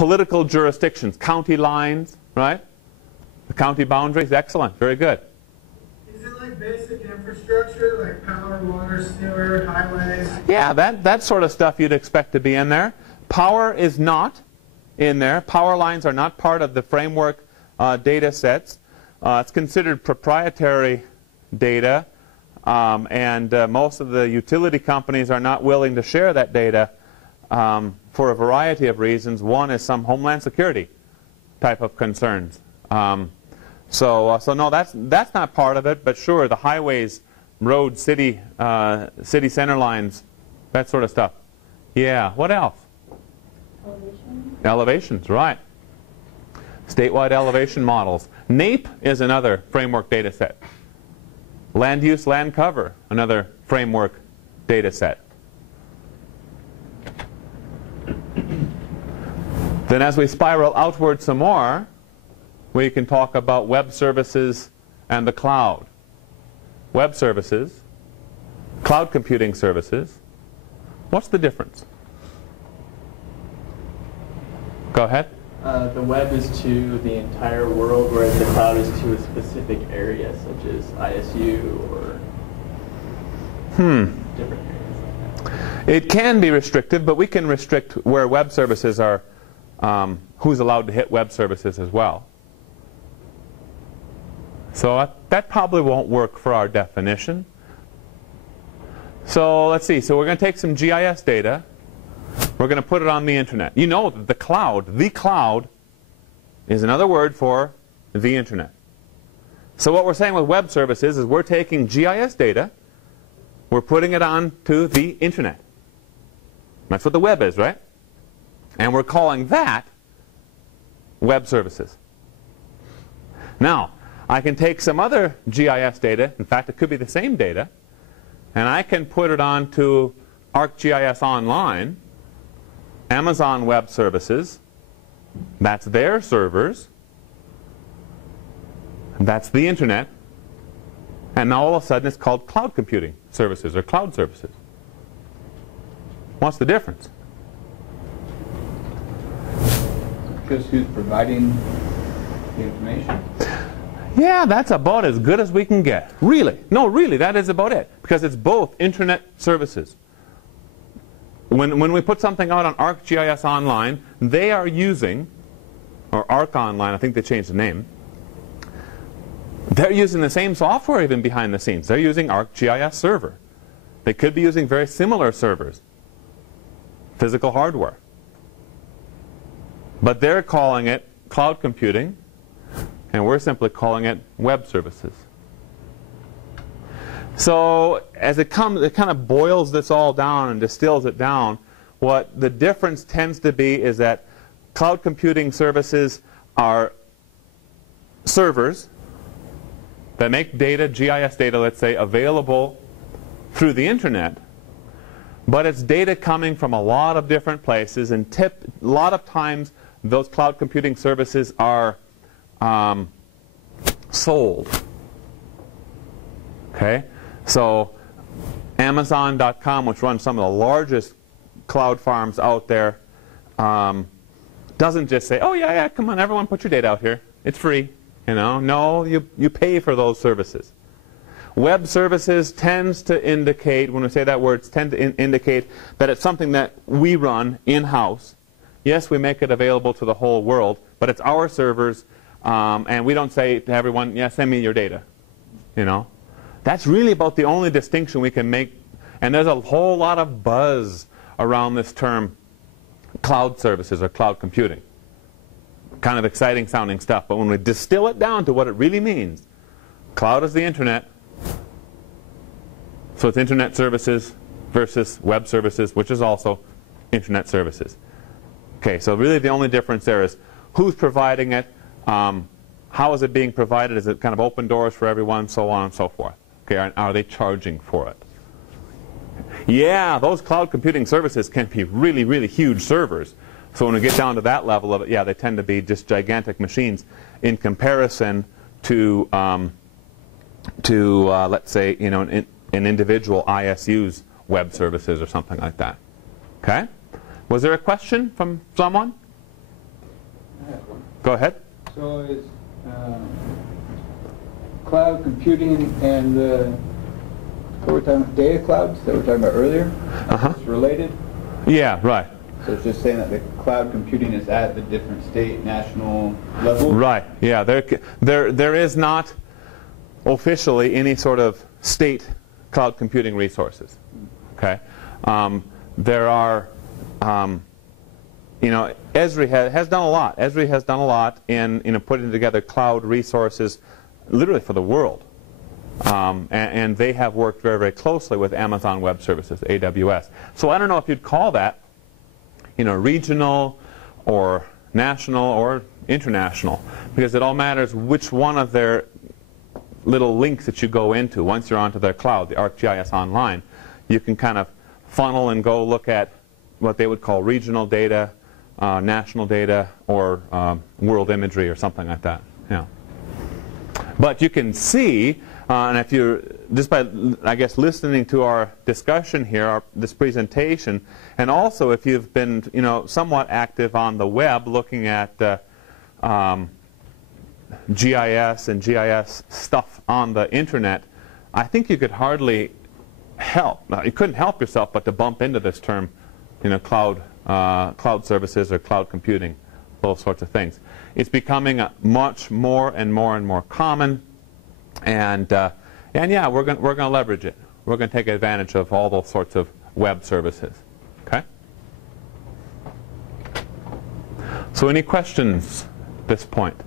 Political jurisdictions, county lines, right? The county boundaries, excellent, very good. Is it like basic infrastructure, like power, water, sewer, highways? Yeah, that sort of stuff you'd expect to be in there. Power is not in there. Power lines are not part of the framework data sets. It's considered proprietary data, and most of the utility companies are not willing to share that data for a variety of reasons. One is some homeland security type of concerns. So no, that's not part of it. But sure, the highways, roads, city center lines, that sort of stuff. Yeah. What else? Elevation. Elevations, right. Statewide elevation models. NAEP is another framework data set. Land use, land cover, another framework data set. Then as we spiral outward some more, we can talk about web services and the cloud. Web services, cloud computing services. What's the difference? Go ahead. The web is to the entire world, whereas the cloud is to a specific area, such as ISU or different areas like that. It can be restrictive, but we can restrict where web services are, who's allowed to hit web services as well. So that probably won't work for our definition. So let's see. So we're going to take some GIS data. We're going to put it on the internet. You know that the cloud is another word for the internet. So what we're saying with web services is we're taking GIS data, we're putting it onto the internet. That's what the web is, right? And we're calling that web services. Now, I can take some other GIS data, in fact it could be the same data, and I can put it onto ArcGIS Online, Amazon Web Services, that's their servers, that's the internet, and now all of a sudden it's called cloud computing services or cloud services. What's the difference? Because who's providing the information? Yeah, that's about as good as we can get. Really. No, really, that is about it. Because it's both internet services. When we put something out on ArcGIS Online, they are using, or Arc Online, I think they changed the name, they're using the same software even behind the scenes. They're using ArcGIS Server. They could be using very similar servers, physical hardware. But they're calling it cloud computing, and we're simply calling it web services. So as it kind of boils this all down and distills it down, what the difference tends to be is that cloud computing services are servers that make data, GIS data, let's say, available through the internet, but it's data coming from a lot of different places, and a lot of times those cloud computing services are sold. Okay? So Amazon.com, which runs some of the largest cloud farms out there, doesn't just say, oh yeah, come on, everyone put your data out here. It's free. You know? No, you pay for those services. Web services tends to indicate, when we say that word, tend to indicate that it's something that we run in-house. Yes, we make it available to the whole world, but it's our servers, and we don't say to everyone, yeah, send me your data. You know? That's really about the only distinction we can make. And there's a whole lot of buzz around this term cloud services or cloud computing. Kind of exciting sounding stuff. But when we distill it down to what it really means, cloud is the internet. So it's internet services versus web services, which is also internet services. Okay, so really the only difference there is who's providing it, how is it being provided, is it kind of open doors for everyone, so on and so forth. Okay, are they charging for it? Yeah, those cloud computing services can be really, really huge servers. So when we get down to that level of it, yeah, they tend to be just gigantic machines in comparison to let's say, you know, an individual ISU's web services or something like that. Okay? Was there a question from someone? have one. Go ahead. So is cloud computing and the what we're talking about, data clouds that we were talking about earlier, it's related? Yeah, right. So it's just saying that the cloud computing is at the different state, national level? Right, yeah. There is not officially any sort of state cloud computing resources. Okay? There are, you know, Esri has done a lot. Esri has done a lot in, you know, putting together cloud resources literally for the world. And they have worked very, very closely with Amazon Web Services, AWS. So I don't know if you'd call that, you know, regional or national or international, because it all matters which one of their little links that you go into. Once you're onto their cloud, the ArcGIS Online, you can kind of funnel and go look at what they would call regional data, national data, or world imagery or something like that. Yeah. But you can see, and if you're just by, I guess, listening to our discussion here, this presentation, and also if you've been, you know, somewhat active on the web looking at GIS and GIS stuff on the internet, I think you could hardly help. Now, you couldn't help yourself but to bump into this term, you know, cloud services or cloud computing, those sorts of things. It's becoming much more and more and more common, and yeah, we're going to leverage it. We're going to take advantage of all those sorts of web services. Okay. So, any questions at this point?